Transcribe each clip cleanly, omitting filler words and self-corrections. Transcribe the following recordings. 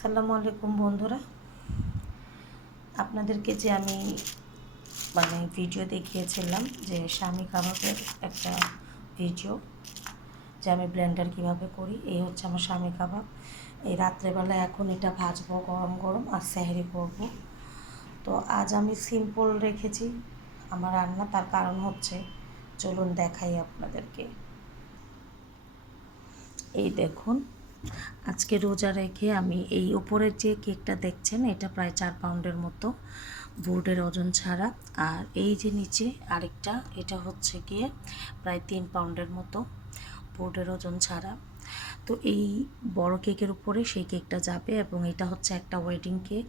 আসসালামু আলাইকুম বন্ধুরা, আপনাদেরকে যে আমি ভিডিও দেখিয়েছিলাম যে স্বামী কাবাবের একটা ভিডিও, যে আমি ব্লেন্ডার কিভাবে করি। এই হচ্ছে আমার স্বামী কাবাব। এই রাত্রেবেলা এখন এটা ভাজবো গরম গরম, আর সেহরি করব। তো আজ আমি সিম্পল রেখেছি আমার রান্না, তার কারণ হচ্ছে চলুন দেখাই আপনাদেরকে। এই দেখুন, আজকে রোজা রেখে আমি এই উপরের যে কেকটা দেখছেন এটা প্রায় 4 পাউন্ডের মতো বোর্ডের ওজন ছাড়া, আর এই যে নিচে আরেকটা এটা হচ্ছে গিয়ে প্রায় 3 পাউন্ডের মতো বোর্ডের ওজন ছাড়া। তো এই বড় কেকের উপরে সেই কেকটা যাবে, এবং এটা হচ্ছে একটা ওয়েডিং কেক।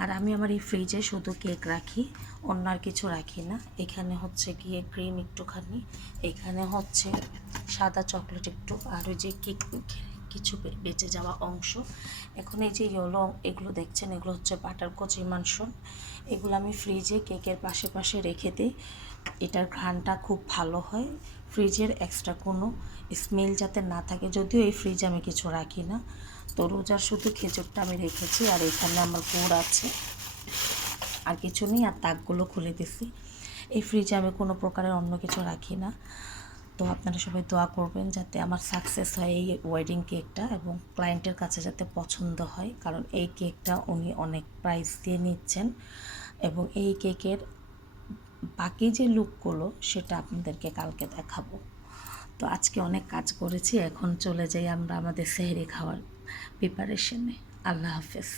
আর আমি আমার এই ফ্রিজে শুধু কেক রাখি, অন্য আর কিছু রাখি না। এখানে হচ্ছে গিয়ে ক্রিম একটুখানি, এখানে হচ্ছে সাদা চকলেট একটু, আর ওই যে কেক কিছু বেঁচে যাওয়া অংশ। এখন এই যে ইয়েলো এগুলো দেখছেন, এগুলো হচ্ছে বাটার কচি মানসন। এগুলো আমি ফ্রিজে কেকের পাশে পাশে রেখে দিই। এটার ঘ্রাণটা খুব ভালো হয়, ফ্রিজের এক্সট্রা কোনো স্মেল যাতে না থাকে। যদিও এই ফ্রিজে আমি কিছু রাখি না। তো রোজার শুধু খেজুরটা আমি রেখেছি, আর এখানে আমার গুড় আছে, আর কিছু নেই। আর তাকগুলো খুলে দিছি। এই ফ্রিজে আমি কোনো প্রকারের অন্য কিছু রাখি না। তো আপনারা সবাই দোয়া করবেন যাতে আমার সাকসেস হয় এই ওয়েডিং কেকটা, এবং ক্লায়েন্টের কাছে যাতে পছন্দ হয়, কারণ এই কেকটা উনি অনেক প্রাইস দিয়ে নিচ্ছেন। এবং এই কেকের বাকি যে লুকগুলো সেটা আপনাদেরকে কালকে দেখাবো। তো আজকে অনেক কাজ করেছি, এখন চলে যাই আমরা আমাদের সেহরি খাওয়ার প্রিপারেশনে। আল্লাহ হাফেজ।